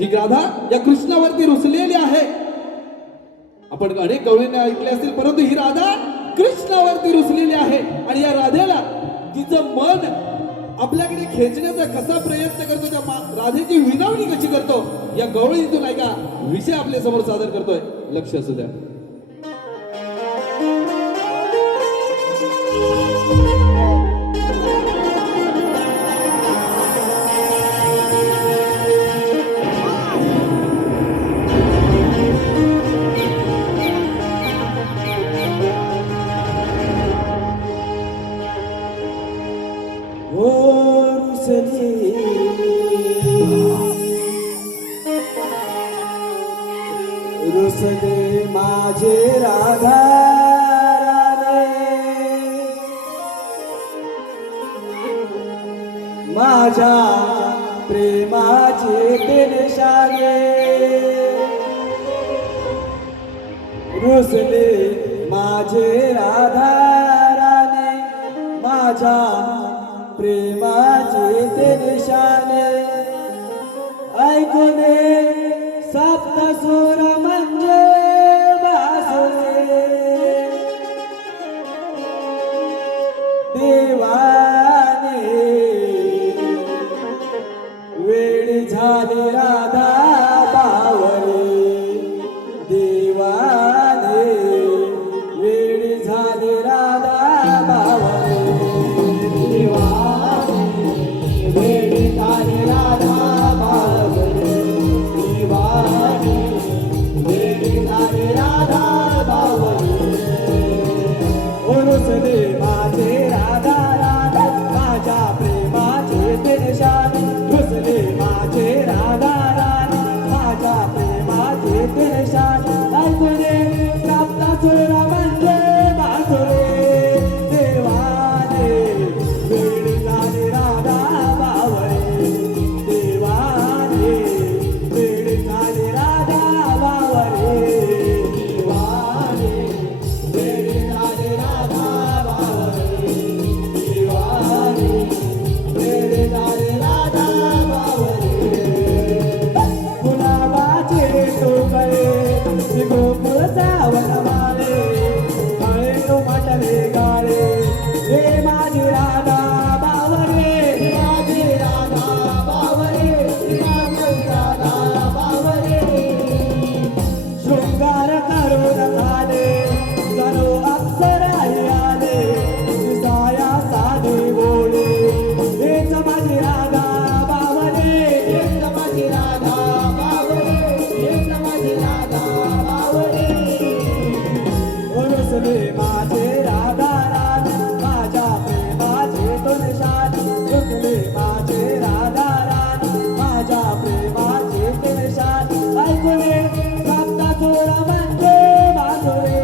ही राधा या कृष्णावरती रुसलेली आहे. आपण अनेक गवळीने ऐकले असतील, परंतु ही राधा कृष्णावरती रुसलेली आहे. आणि या राधेला तिचं मन आपल्याकडे खेचण्याचा कसा प्रयत्न करतो, त्या राधेची विनवणी कशी करतो, या गवळीतून ऐका विषय आपल्या समोर सादर करतोय. लक्ष असू द्या. रुसले माझे राधा राणे, माझ्या प्रेमाचे ते निशाणे. रुसले माझे राधा राणे, माझ्या प्रेमाचे ते निशाणे. ऐकूने सप्तसूर म्हणजे बासुरे, देवाने वेळ झाली राधा बावरे. देवाने वेळ झाली राधा बावरे. देवाने वेळ झाली राधा बावरे. रुसले माझे राधा राधा, माझ्या प्रेमाचे ते निशाणे. रुसले माझे राधा राधा, माझ्या प्रेमाचे ते निशाणे. ऐकूने सप्तसूर म्हणजे बासुरे, देवाने वेळ झाली राधा बावरे. देवाने वेळ झाली राधा बावरे. देवाने वेळ झाली राधा बावरे. देवाने वेळ झाली राधा बावरे. गुलाबाचे टोकळे गोकुळ सावन माळे, काळे टोमाटले गाळे. हे माझी राधा बावरे, माझी राधा बावरे, माझी राधा बावरे. शृंगार करून आले जणू अप्सराही आले, दिसाया साधी बोले. हेच माझी राधा बावरे, हेच माझी राधा बावरे, हेच माझी राधा बावरे. रुसले माझे राधा राधा, माझ्या प्रेमाचे तो निशाणे. रुसले माझे राधा राधा, माझ्या प्रेमाचे ते निशाणे. ऐकूने सप्तसूर म्हणजे बासुरे,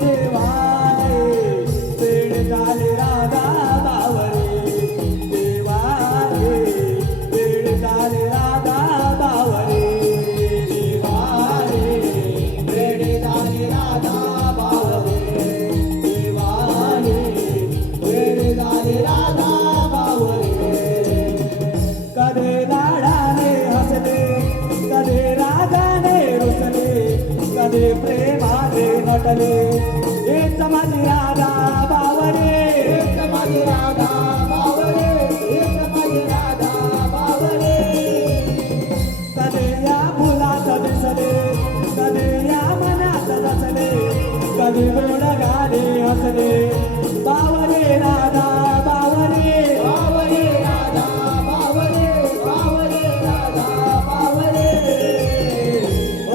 देवाने वेळ झाली राधा बावरे. देवाने वेळ झाली राधा बावरे. देवाने वेळ झाली राधा बावरे. देवाने वेळ झाली राधा बावरे. कधी लाडाने हसले, कधी रागाने रुसले, कधी प्रेमाने नटले. हेच माझी राधा बावरे, हेच माझी राधा बावरे, हेच माझी राधा बावरे. कधी या फुलात दिसले, कधी या मनात रचले, कधी गोड गाणे हसले. बावरे राधा बावरे, बावरे राधा बावरे, बावरे राधा बावरे.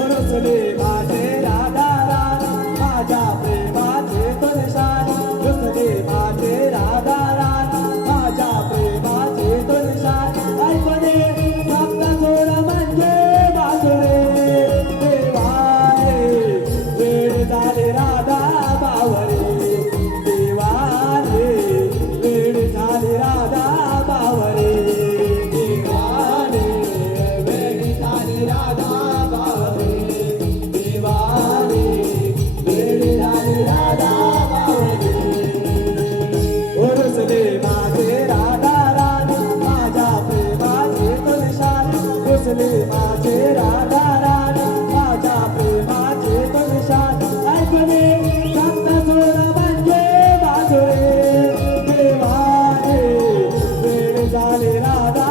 रुसले माझे राधा राधा, माझ्या प्रेमाचे तो निशाणे. रुसले माझे राधा राधा, माझ्या प्रेमाचे तो निशाणे. ऐकूने सप्तसूर म्हणजे बासुरे, देवाने वेळ झाली राधा बावरे. देवाने वेळ झाली राधा बावरे. देवाने वेळ झाली राधा बावरे. देवाने वेळ झाली राधा बावरे. रुसले माझे राधा राधा, माझ्या प्रेमाचे तो निशाणे. रुसले प्रेमाचे राधा राधा माझ्या प्रेमाचे परेशान ऐकणे सत्ता सोडा म्हणजे बाजूळे देवाने वेळ झाले राधा